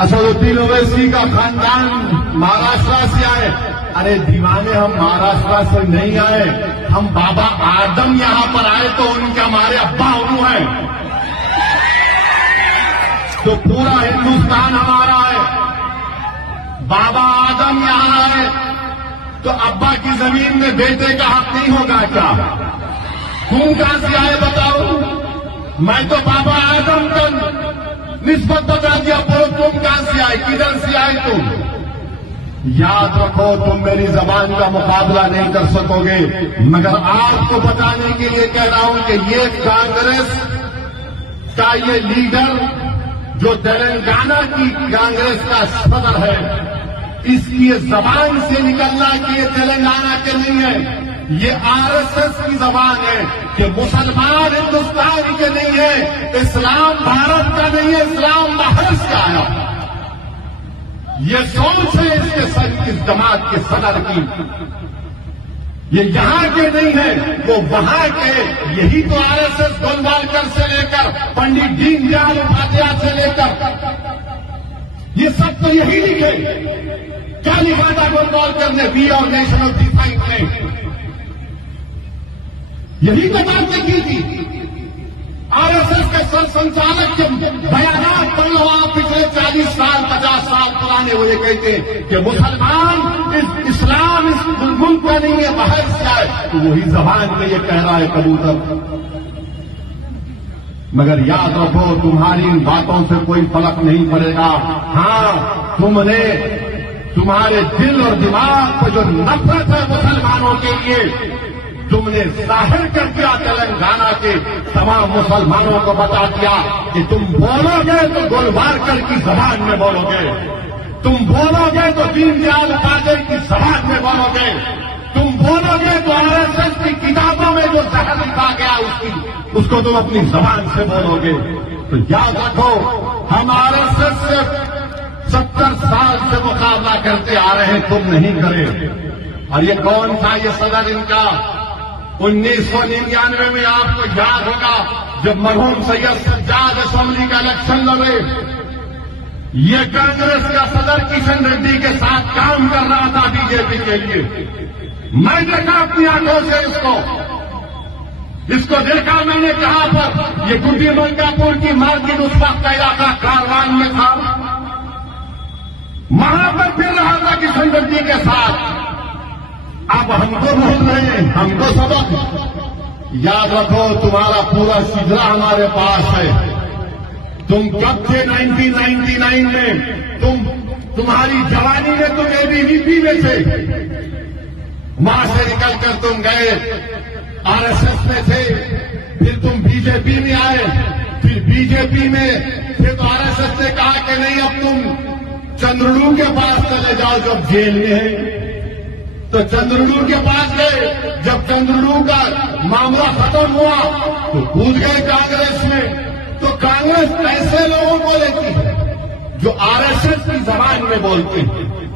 असदुद्दीन ओवैसी का खानदान महाराष्ट्र से आए। अरे दीवाने, हम महाराष्ट्र से नहीं आए, हम बाबा आदम यहां पर आए तो उनके हमारे अब्बा उन्हों हैं। तो पूरा हिंदुस्तान हमारा है। बाबा आदम यहां आए तो अब्बा की जमीन में बेटे का हक नहीं होगा क्या? तुम कहां से आए बताओ? मैं तो बाबा आदम का निस्बत बता दिया, बोलो तुम कहां से आए, किधर से आए तुम? याद रखो, तुम मेरी जबान का मुकाबला नहीं कर सकोगे, मगर आपको बताने के लिए कह रहा हूं कि ये कांग्रेस का ये लीडर जो तेलंगाना की कांग्रेस का सदर है, इसकी ये जबान से निकलना कि ये तेलंगाना के नहीं है, ये आरएसएस की जबान है कि मुसलमान हिंदुस्तान के नहीं है, इस्लाम भारत का नहीं है, इस्लाम बाहर से आया। ये सोच है इस जमात के सदर की। ये यहां के नहीं है, वो वहां के। यही तो आरएसएस गोलवालकर से लेकर पंडित दीनदयाल उपाध्याय से लेकर ये सब तो यही लिखे। क्या लिखा था गोलवालकर ने वी और नेशन ऑफ डिफाइट में? यही तो बातें की थी। आरएसएस के संचालक के बयानात पढ़ लो आप, पिछले 40 साल 50 साल पुराने। वो ये कहते हैं कि मुसलमान इस्लाम इस मुल्क का नहीं है, बाहर से आए। तो वही जबान में ये कह रहा है कबूतर। मगर याद रखो, तुम्हारी इन बातों से कोई फर्क नहीं पड़ेगा। हाँ, तुमने तुम्हारे दिल और दिमाग पर जो नफरत है मुसलमानों के लिए, तुमने जाहिर कर दिया। तेलंगाना के तमाम मुसलमानों को बता दिया कि तुम बोलोगे तो गोलवालकर की जबान में बोलोगे, तुम बोलोगे तो दीनदयाल उपाध्याय की जबान में बोलोगे, तुम बोलोगे तो आरएसएस की किताबों में जो जहर लिखा गया उसको तुम अपनी जबान से बोलोगे। तो याद रखो, हम आरएसएस से 70 साल से मुकाबला करते आ रहे हैं, तुम नहीं करे। और ये कौन था ये सदर इनका? 1999 में आपको याद होगा, जब मरहूम सैयद सज्जाद असेंबली का इलेक्शन लड़े, ये कांग्रेस का सदर किशन रेड्डी के साथ काम कर रहा था बीजेपी के लिए। मैं देखा अपनी आंखों से इसको देखा मैंने। कहां पर? ये गुड्डी मंगापुर की मार्केट उस वक्त का इलाका कारवान में था, वहां पर फिर रहा था किशन रेड्डी के साथ। अब हमको भूल रहे हैं, हमको सबक याद रखो। तुम्हारा पूरा सिलसिला हमारे पास है। तुम कब थे 1999 में? तुम्हारी जवानी में तुम एबीवीपी में थे, वहां से निकलकर तुम गए आरएसएस में थे, फिर तुम बीजेपी में आए, फिर बीजेपी में फिर तो आरएसएस ने कहा कि नहीं, अब तुम चंद्रलू के पास चले जाओ जब जेल में है। तो चंद्रलू के पास गए। जब चंद्रलू का मामला खत्म हुआ तो कूद गए कांग्रेस में। तो कांग्रेस ऐसे लोगों को लेती है जो आरएसएस की जबान में बोलते हैं।